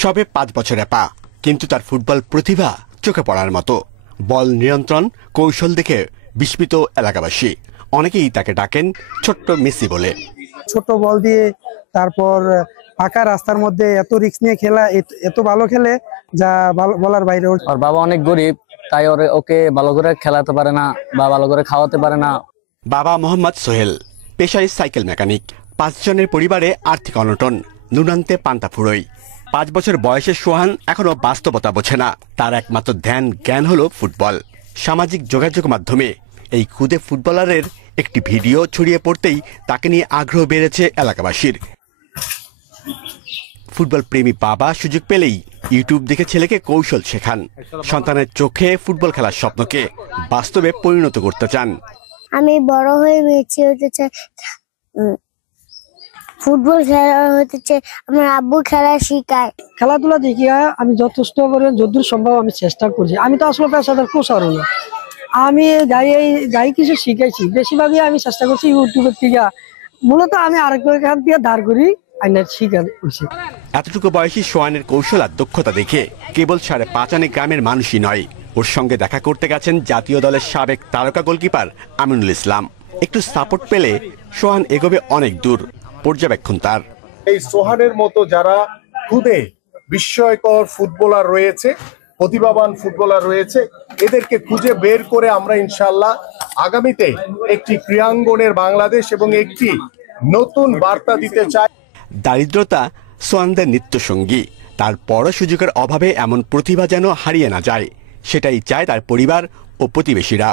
সবে 5 বছরের পা, কিন্তু তার ফুটবল প্রতিভা চোখে পড়ার মতো। বল নিয়ন্ত্রণ, কৌশল দেখে বিস্মিত এলাকাবাসী। অনেকেই তাকে ডাকেন ছোট্ট মেসি বলে। ছোট বল দিয়ে তারপর ফাঁকা রাস্তার মধ্যে এত রিস্ক নিয়ে খেলা, এত ভালো খেলে যা বলার বাইরে। ওর বাবা অনেক গরিব, তাই ওকে ভালো করে খেলাতে পারে না বা ভালো করে খাওয়াতে পারে না। বাবা মোহাম্মদ সোহেল পেশায় সাইকেল মেকানিক। 5 জনের পরিবারে আর্থিক অনটন, নুনান্তে পান্তা ফুরোয়। 5 বছর বয়সের সোহান এখনো বাস্তবতা বোঝে না। তার একমাত্র ধ্যান জ্ঞান হলো ফুটবল। সামাজিক যোগাযোগ মাধ্যমে এই খুদে ফুটবলারের একটি ভিডিও ছড়িয়ে পড়তেই তাকে নিয়ে আগ্রহ বেড়েছে এলাকাবাসীর। ফুটবল প্রেমী বাবা সুযোগ পেলেই ইউটিউব দেখে ছেলেকে কৌশল শেখান। সন্তানের চোখে ফুটবল খেলার স্বপ্নকে বাস্তবে পরিণত করতে চান। আমি বড় হয়ে মেসি হতে চাই, ফুটবল খেলা হতে চাই, আমার আব্বু খেলা শিখায়। খেলাধুলা দেখিয়া আমি যথেষ্ট পরিমাণ যতদূর সম্ভব আমি চেষ্টা করছি। আমি তো আসলে পেশাদার কোচারও না, আমি যাই কিছু শিখাইছি বেশিরভাগই আমি চেষ্টা করছি ইউটিউবের থেকে। মূলত আমি আরেকখান থেকে দাঁড় করি আইনার শিখা করছি। এতটুকু বয়সী সোহানের কৌশল আর দক্ষতা দেখে কেবল 5.5 আনে গ্রামের মানুষই নয়, ওর সঙ্গে দেখা করতে গেছেন জাতীয় দলের সাবেক তারকা গোলকিপার আমিনুল ইসলাম। একটু সাপোর্ট পেলে সোহান এগোবে অনেক দূর, পর্যবেক্ষণ তার। এই সোহানের মতো যারা খুদে বিস্ময়কর ফুটবলার রয়েছে, প্রতিভাবান ফুটবলার রয়েছে, এদেরকে খুঁজে বের করে আমরা ইনশাআল্লাহ আগামীতে একটি ক্রীড়াঙ্গনের বাংলাদেশ এবং একটি নতুন বার্তা দিতে চাই। দারিদ্রতা সোহানদের নিত্য সঙ্গী। তার বড় সুযোগের অভাবে এমন প্রতিভা যেন হারিয়ে না যায়, সেটাই চায় তার পরিবার ও প্রতিবেশীরা।